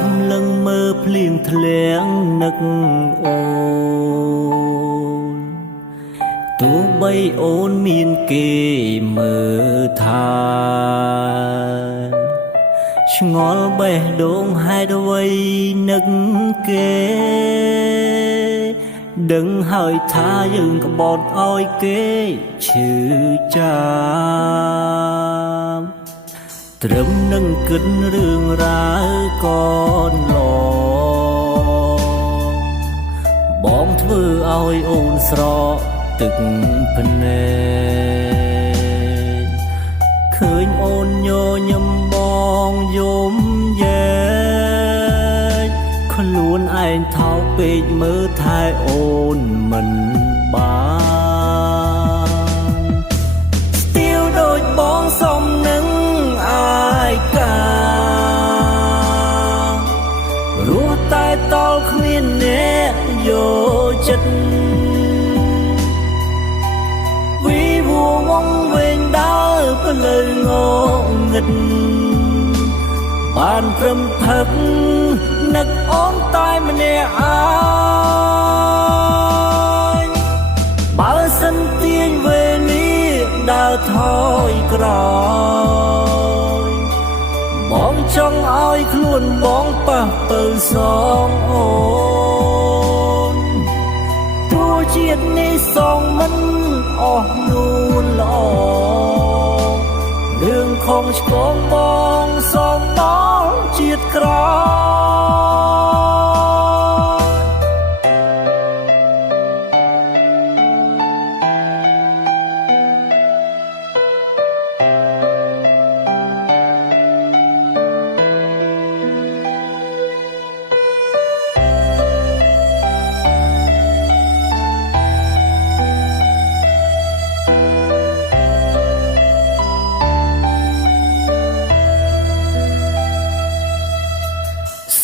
มលឹងមើលភ្លៀងធ្លាងនឹកអូនទោះបីអូនមានគេមើលថាឆ្ងល់បេះដូងហេតុអ្វីនឹកគេដឹងហើយថាយើងក្បត់ឲ្យគេឈឺចាប់ត្រឹមនឹងគិតរឿងរ៉ាវកនឡងបងធ្វើឲ្យអូនស្រកទឹកភ្នែកឃើញអូនញញឹមបងយំយែកខ្លួនឯងថោកពេកមើលថែអូនមិនបានស្ទាវដូចបងសុំនឹងអាយការស់តែតល់គ្មានអ្នកយកចិត្តវីវវងវែងដើរផ្លូវងងឹតបានត្រឹមផឹកនឹកអូនតែម្នាក់ឯងបើសិនទាញវេលាដើរថយក្រោយបងចង់ឲ្យខ្លួនបងប៉ះទៅសងអូនទោះជាតិនេះសងមិនអស់នួនល្អរឿងខំឆ្កងបងសងដល់ជាតិក្រោយ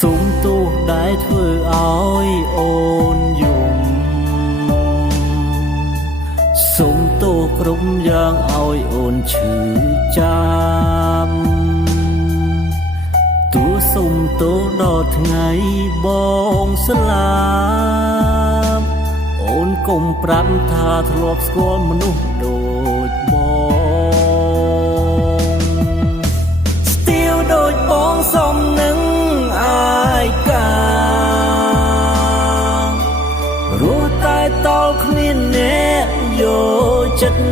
សុំទោសដែលធ្វើឲ្យអូនយំសុំទោសគ្រប់យ៉ាងឲ្យអូនឈឺចាំទោះសុំទោសដល់ថ្ងៃបងស្លាប់អូនកុំប្រាប់ថាធ្លាប់ស្គាល់មនុស្សដូចបងស្ទាវដូចបងសុំនឹងអាយការស់តែតល់គ្មានអ្នកយកចិត្ត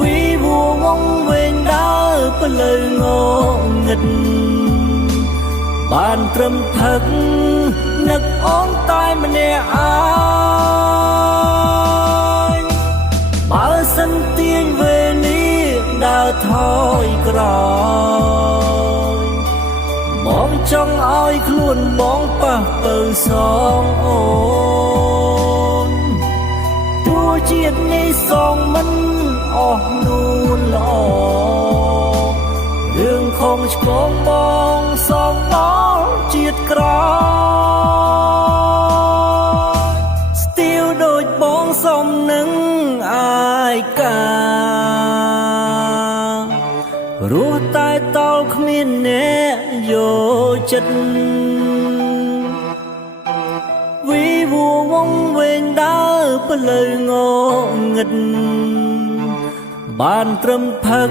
វីវវងវែងដើរផ្លូវងងឹតបានត្រឹមផឹកនឹកអូនតែម្នាក់ឯងបើសិនទាញវេលាដើរថយក្រោយបងចង់ឲ្យខ្លួនបងប៉ះទៅសងអូនទោះជាតិនេះសងមិនអស់នួនល្អរឿងខំឆ្កងបងសងដល់ជាតិក្រោយស្ទាវដូចបងសុំនឹងអាយការស់តែតល់គ្មានអ្នកយកចិត្តវីវវងវែងដើរផ្លូវងងឹតបានត្រឹមផឹក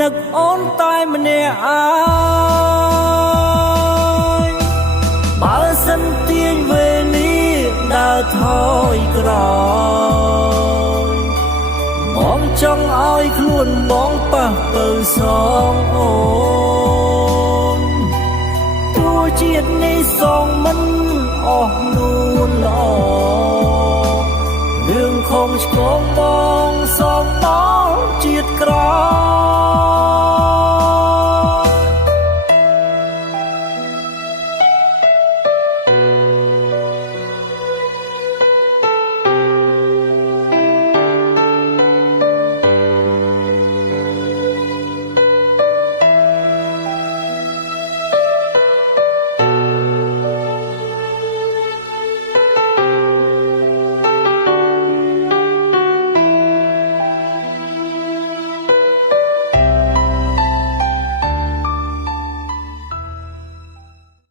នឹកអូនតែម្នាក់ឯងបើសិនទាញវេលាដើរថយក្រោយបងចង់ឲ្យខ្លួនបងប៉ះទៅសងអូនទោះជាតិនេះសងមិនអស់នួនល្អរឿងខំឆ្កងបងសង